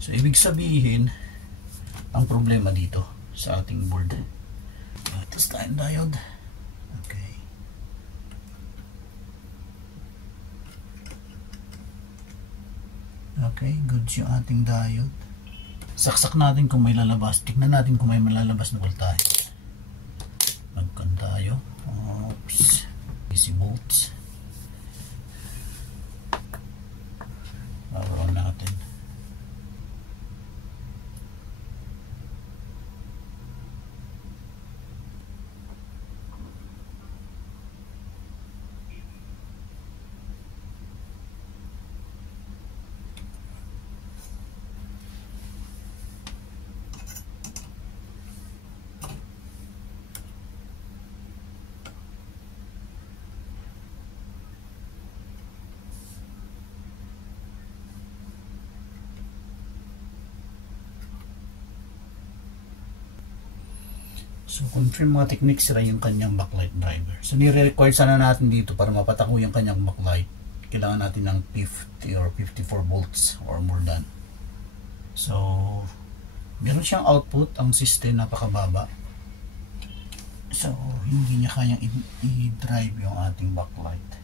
So ibig sabihin, ang problema dito sa ating board. Tapos tayong diode. Okay. Okay, good yung ating diode. Saksak natin kung may lalabas. Tignan natin kung may malalabas na voltahe. Mag-con tayo. Oops. AC volts. Power on natin. So, confirm mga techniques, sira yung kanyang backlight driver. So, nire-require sana natin dito para mapatako yung kanyang backlight. Kailangan natin ng 50 or 54 volts or more than. So, meron siyang output, ang system napakababa. So, hindi niya kayang i-drive yung ating backlight.